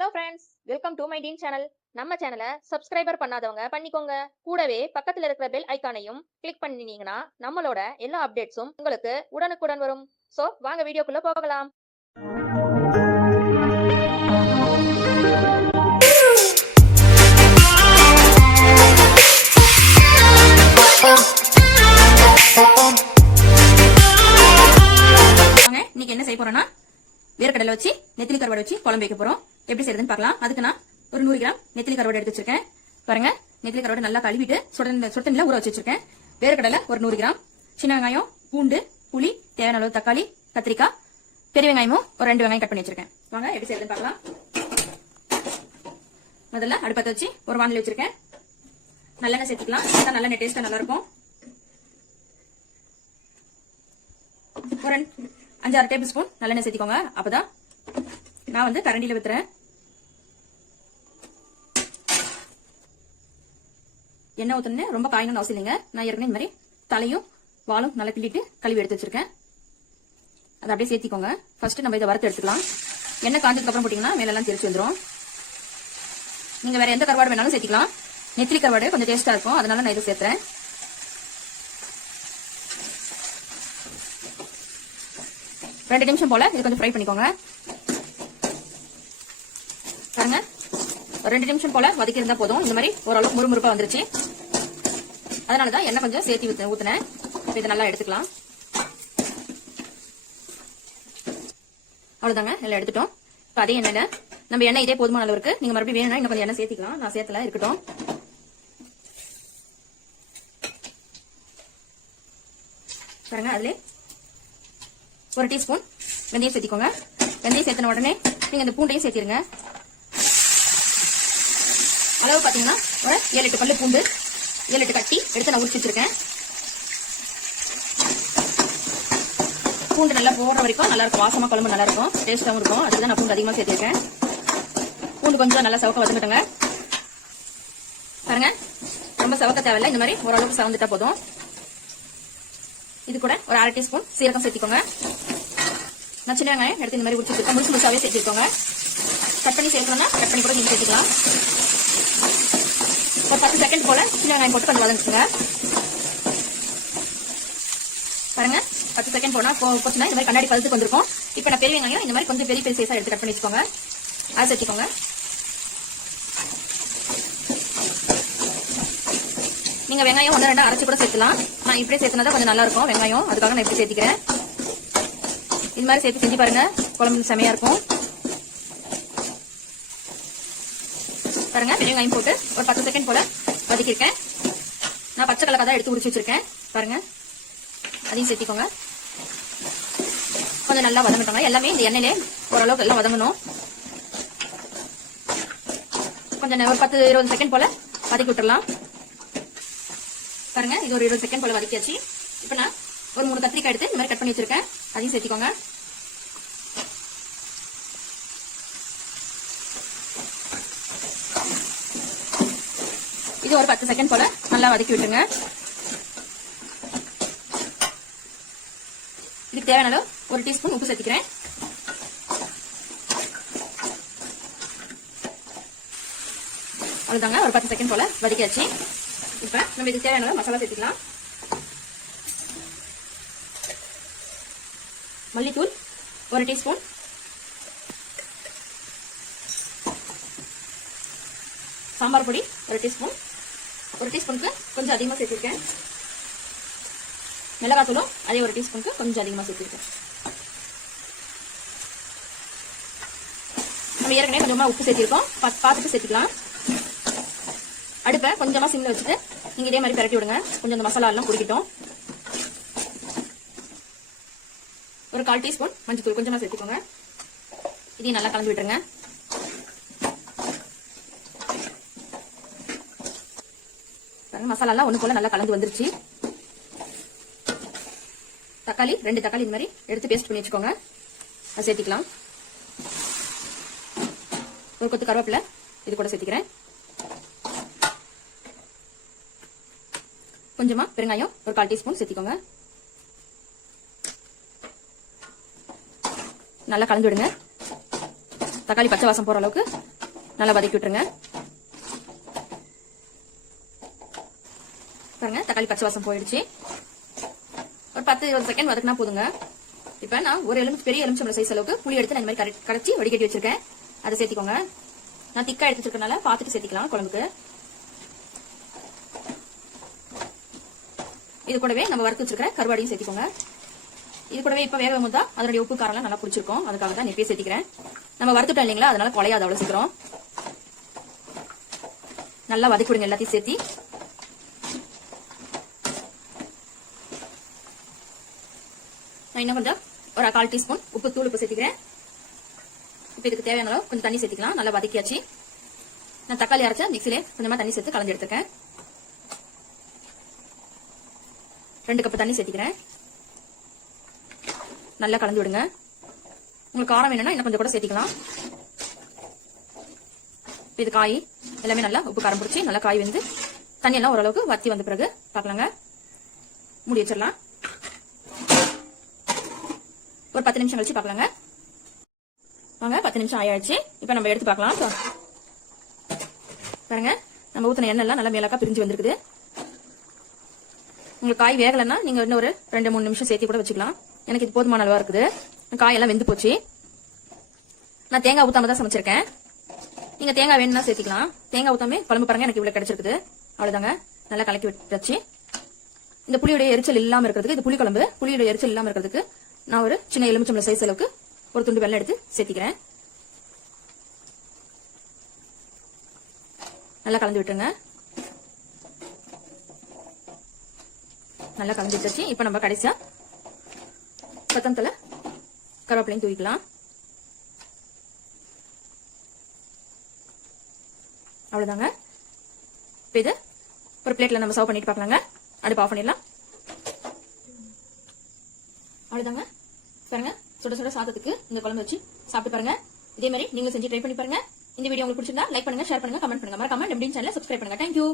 Hello friends welcome to my teen channel நம்ம சேனலை subscriber பண்ணாதவங்க பண்ணிக்கோங்க. கூடவே பக்கத்துல இருக்கிற பெல் ஐக்கானையும் கிளிக் பண்ணினீங்கன்னா நம்மளோட எல்லா அப்டேட்ஸும் உங்களுக்கு உடனுக்குடன் வரும். சோ வாங்க வீடியோக்குள்ள போகலாம். வாங்க இன்னைக்கு என்ன செய்ய போறோம்னா வேர்க்கடலை வச்சு நெத்திலி கருவாடு வச்சு குழம்பு வைக்க போறோம். எப்படி செய்யறதுன்னு பார்க்கலாம். அதுக்கு நான் ஒரு நூறு கிராம் நெத்திலி கருவாடு எடுத்து வச்சிருக்கேன். பாருங்க நெத்திலி கருவாடு நல்லா கழுவிட்டு சுட சுட்டனில ஊற வச்சு வச்சிருக்கேன். வேர்க்கடலை ஒரு நூறு கிராம். சின்ன வெங்காயம் பூண்டு புளி தேவையான அளவு தக்காளி கத்திரிக்காய் பெரிய வெங்காயமும் ஒரு ரெண்டு வெங்காயம் கட் பண்ணி வச்சிருக்கேன். வாங்க எப்படி செய்யறதுன்னு பார்க்கலாம். முதல்ல அடுப்பத்தை வச்சு ஒரு வானிலை வச்சிருக்கேன். நல்லெண்ணெய் சேர்த்துக்கலாம். அதான் நல்லெண்ணெய் டேஸ்டா நல்லா இருக்கும் ஒரு அஞ்சாறு டேபிள் ஸ்பூன் நல்லெண்ணெய் சேர்த்திக்கோங்க. அப்பதான் நான் வந்து கரண்டியில வித்துறேன் எண்ணெய் ஊத்துனே ரொம்ப காயணும்னு அவசியம் இல்லைங்க. நான் ஏற்கனவே இந்த மாதிரி தலையும் வாலும் நல்லா கிள்ளிட்டு கழுவி எடுத்து வச்சிருக்கேன். அதை அப்படியே சேர்த்திக்கோங்க. ஃபர்ஸ்ட் நம்ம இதை வறுத்து எடுத்துக்கலாம். எண்ணெய் காஞ்சதுக்கு அப்புறம் போட்டீங்கன்னா மேலெல்லாம் தெரிச்சு வந்துடும் நீங்க வேற எந்த கருவாடு வேணாலும் சேர்த்திக்கலாம். நெத்திரி கருவாடு கொஞ்சம் டேஸ்டா இருக்கும். அதனால நான் இதை சேர்த்துறேன். ரெண்டு நிமிஷம் போல இது கொஞ்சம் ஃப்ரை பண்ணிக்கோங்க பாருங்க ஒரு ரெண்டு நிமிஷம் போல வதக்கியிருந்தா போதும். இந்த மாதிரி ஓரளவுக்கு முறுமுறுப்பா வந்துருச்சு. அதனாலதான் எண்ணெய் கொஞ்சம் சேர்த்து ஊத்து ஊத்துனேன். இதை நல்லா எடுத்துக்கலாம். அவ்வளவுதாங்க எல்லாம் எடுத்துட்டோம். இப்ப அதே எண்ணெயில நம்ம எண்ணெய் இதே போதுமான அளவுக்கு நீங்க மறுபடியும் வேணும்னா இன்னும் கொஞ்சம் எண்ணெய் சேர்த்துக்கலாம். நான் சேர்த்தல இருக்கட்டும். பாருங்க அதுல ஒரு டீஸ்பூன் வெந்தயம் சேர்த்திக்கோங்க. வெந்தயம் சேர்த்தின உடனே நீங்க இந்த பூண்டையும் சேர்த்திருங்க. அளவு பார்த்தீங்கன்னா ஒரு ஏழு எட்டு பல்லு பூண்டு ஏழு எட்டு கட்டி எடுத்து நான் உரிச்சு வச்சிருக்கேன். பூண்டு நல்லா போடுற வரைக்கும் நல்லா இருக்கும். வாசமா குழம்பு நல்லா இருக்கும். டேஸ்டாவும் இருக்கும். அதுக்கு தான் நான் பூண்டு அதிகமாக சேர்த்திருக்கேன். பூண்டு கொஞ்சம் நல்லா சவக்க வந்துட்டுங்க பாருங்க. ரொம்ப சவக்க தேவையில்ல. இந்த மாதிரி ஓரளவுக்கு சவந்துட்டா போதும். இது கூட ஒரு அரை டீஸ்பூன் சீரகம் சேர்த்திக்கோங்க. நான் சின்ன வெங்காயம் எடுத்து இந்த மாதிரி உரிச்சு வச்சிருக்கேன். முழுசு முழுசாவே சேர்த்துக்கோங்க கட் பண்ணி சேர்க்கணும்னா கட் பண்ணி கூட நீங்க சேர்த்துக்கலாம். ஒரு பத்து செகண்ட் போல சின்ன வெங்காயம் போட்டு கொஞ்சம் வதங்குச்சுங்க பாருங்க பத்து செகண்ட் போனா போ- போச்சுன்னா இந்த மாதிரி கண்ணாடி பழுத்துக்கு வந்திருக்கும். இப்போ நான் பெரிய வெங்காயம் இந்த மாதிரி கொஞ்சம் பெரிய பெரிய சைஸா எடுத்து கட் பண்ணி வச்சுக்கோங்க. அதை வச்சுக்கோங்க. நீங்க வெங்காயம் ஒன்று ரெண்டு அரைச்சு கூட சேர்த்துலாம். நான் இப்படியே சேர்த்துனா கொஞ்சம் நல்லா இருக்கும். வெங்காயம் அதுக்காக நான் இப்படி சேர்த்துக்கிறேன். இது மாதிரி சேர்த்து செஞ்சு பாருங்க. குழம்பு செமையா இருக்கும். பாருங்க பெரிய வெங்காயம் போட்டு ஒரு பத்து செகண்ட் போல வதக்கியிருக்கேன். நான் பச்சை கலக்கா தான் எடுத்து உரிச்சு வச்சிருக்கேன். பாருங்க அதையும் சேர்த்திக்கோங்க. கொஞ்சம் நல்லா வதங்கட்டோங்க எல்லாமே இந்த எண்ணெயிலே ஓரளவுக்கு எல்லாம் வதங்கணும். கொஞ்சம் ஒரு பத்து இருபது செகண்ட் போல வதக்கி விட்டுடலாம் பாருங்க இது ஒரு இருபது செகண்ட் போல வதக்கியாச்சு. இப்போ நான் ஒரு மூணு கத்திரிக்காய் எடுத்து இந்த மாதிரி கட் பண்ணி வச்சிருக்கேன். அதையும் சேர்த்திக்கோங்க. இது ஒரு பத்து செகண்ட் போல நல்லா வதக்கி விட்டுருங்க. இதுக்கு தேவையான அளவு ஒரு டீஸ்பூன் உப்பு சேர்த்துக்கிறேன். அவ்வளோதாங்க ஒரு பத்து செகண்ட் போல வதக்கியாச்சு. இப்போ நம்ம இதுக்கு தேவையான அளவு மசாலா சேர்த்துக்கலாம். மல்லித்தூள் ஒரு டீஸ்பூன். சாம்பார் பொடி ஒரு டீஸ்பூன். ஒரு டீஸ்பூனுக்கு கொஞ்சம் அதிகமாக சேர்த்திருக்கேன். மிளகாத்தூளும் அதே ஒரு டீஸ்பூனுக்கு கொஞ்சம் அதிகமாக சேர்த்திருக்கேன். நம்ம ஏற்கனவே கொஞ்சமாக உப்பு சேர்த்திருக்கோம். பார்த்துட்டு சேர்த்துக்கலாம். அடுப்பை கொஞ்சமாக சிம்மில் வச்சுட்டு நீங்கள் இதே மாதிரி பரட்டி விடுங்க. கொஞ்சம் இந்த மசாலா எல்லாம் குடிக்கட்டும். ஒரு கால் டீஸ்பூன் மஞ்சள் கொஞ்சமாக சேர்த்துக்கோங்க. இதையும் நல்லா கலந்து விட்டுருங்க. மசாலா எல்லாம் ஒண்ணு போல நல்லா கலந்து வந்துருச்சு. தக்காளி ரெண்டு தக்காளி இந்த மாதிரி எடுத்து பேஸ்ட் பண்ணி வச்சுக்கோங்க. அதை சேர்த்திக்கலாம். ஒரு கொத்து கருவேப்பிலை இது கூட சேர்த்திக்கிறேன். கொஞ்சமா பெருங்காயம் ஒரு கால் டீஸ்பூன் சேர்த்திக்கோங்க. நல்லா கலந்து விடுங்க. தக்காளி பச்சை வாசம் போற அளவுக்கு நல்லா வதக்கி விட்டுருங்க. பாருங்க தக்காளி பச்சை வாசம் போயிடுச்சு. ஒரு பத்து இருபது செகண்ட் வதக்கினா போதுங்க. இப்ப நான் ஒரு எலுமிச்சு பெரிய எலுமிச்சம்பழம் சைஸ் அளவுக்கு புளி எடுத்து நான் இந்த மாதிரி கரை- கரைச்சி வடிகட்டி வச்சிருக்கேன். அதை சேர்த்திக்கோங்க. நான் திக்கா எடுத்து வச்சிருக்கனால பார்த்துட்டு சேர்த்திக்கலாம் குழம்புக்கு. இது கூடவே நம்ம வறுத்து வச்சிருக்கிற கருவாடையும் சேர்த்திக்கோங்க. இது கூடவே இப்ப வேக தான் அதனுடைய உப்பு காரம்லாம் நல்லா பிடிச்சிருக்கும். அதுக்காக தான் நெப்பியே சேர்த்திக்கிறேன். நம்ம வறுத்துட்டோம் இல்லைங்களா? அதனால குலையாது அவ்வளவு சீக்கிரம். நல்லா வதக்கிடுங்க எல்லாத்தையும் சேர்த்தி. நான் என்ன கொஞ்சம் ஒரு கால் டீஸ்பூன் உப்பு தூள் உப்பு சேர்த்துக்கிறேன். இப்போ இதுக்கு தேவையான அளவு கொஞ்சம் தண்ணி சேர்த்துக்கலாம். நல்லா வதக்கியாச்சு. நான் தக்காளி அரைச்சா மிக்சிலே கொஞ்சமா தண்ணி சேர்த்து கலந்து எடுத்துருக்கேன். ரெண்டு கப் தண்ணி சேர்த்துக்கிறேன். நல்லா கலந்து விடுங்க. உங்களுக்கு காரம் வேணும்னா இன்னும் கொஞ்சம் கூட சேர்த்திக்கலாம். இது காய் எல்லாமே நல்லா உப்பு காரம் பிடிச்சி நல்லா காய் வந்து தண்ணி எல்லாம் ஓரளவுக்கு வத்தி வந்த பிறகு பார்க்கலாங்க. முடி வச்சிடலாம். ஒரு பத்து நிமிஷம் கழிச்சு பார்க்கலாங்க. வாங்க பத்து நிமிஷம் ஆயாச்சு. இப்போ நம்ம எடுத்து பார்க்கலாம். பாருங்க நம்ம ஊத்தின எண்ணெய் எல்லாம் நல்லா மேலாக்கா பிரிஞ்சு வந்திருக்குது. உங்களுக்கு காய் வேகலைன்னா நீங்க இன்னும் ஒரு ரெண்டு மூணு நிமிஷம் சேர்த்து கூட வச்சுக்கலாம். எனக்கு இது போதுமான அளவா இருக்குது. காய் எல்லாம் வெந்து போச்சு. நான் தேங்காய் ஊத்தாம தான் சமைச்சிருக்கேன். நீங்க தேங்காய் வேணும்னா சேர்த்திக்கலாம். தேங்காய் ஊத்தாமே குழம்பு பாருங்க எனக்கு இவ்வளவு கிடைச்சிருக்குது. அவ்வளவுதாங்க. நல்லா கலக்கி விட்டாச்சு. இந்த புளியுடைய எரிச்சல் இல்லாம இருக்கிறதுக்கு இது புளி குழம்பு புளியுடைய எரிச்சல் இல்லாம இருக்கிறதுக்கு நான் ஒரு சின்ன எலுமிச்சம்பளம் சைஸ் அளவுக்கு ஒரு துண்டு வெள்ளம் எடுத்து சேர்த்திக்கிறேன். நல்லா கலந்து விட்டுருங்க. நல்லா கலந்து விட்டுச்சு. இப்போ நம்ம கடைசியா கொத்தமல்லி கருவேப்பிலையும் தூவிக்கலாம். அவ்வளவுதாங்க. இப்போ இது ஒரு பிளேட்ல நம்ம சர்வ் பண்ணிட்டு பார்க்கலாங்க. அடுப்பு ஆஃப் பண்ணிடலாம். அவ்வளவுதாங்க. பாருங்க சுட சுட சாதத்துக்கு இந்த குழம்பு வச்சு சாப்பிட்டு பாருங்க. இதே மாதிரி நீங்களும் செஞ்சு ட்ரை பண்ணி பாருங்க. இந்த வீடியோ உங்களுக்கு பிடிச்சிருந்தா லைக் பண்ணுங்க ஷேர் பண்ணுங்க கமெண்ட் பண்ணுங்க. மறக்காம எப்படின்னு சேனல் சப்ஸ்கிரைப் பண்ணுங்க. தேங்க்யூ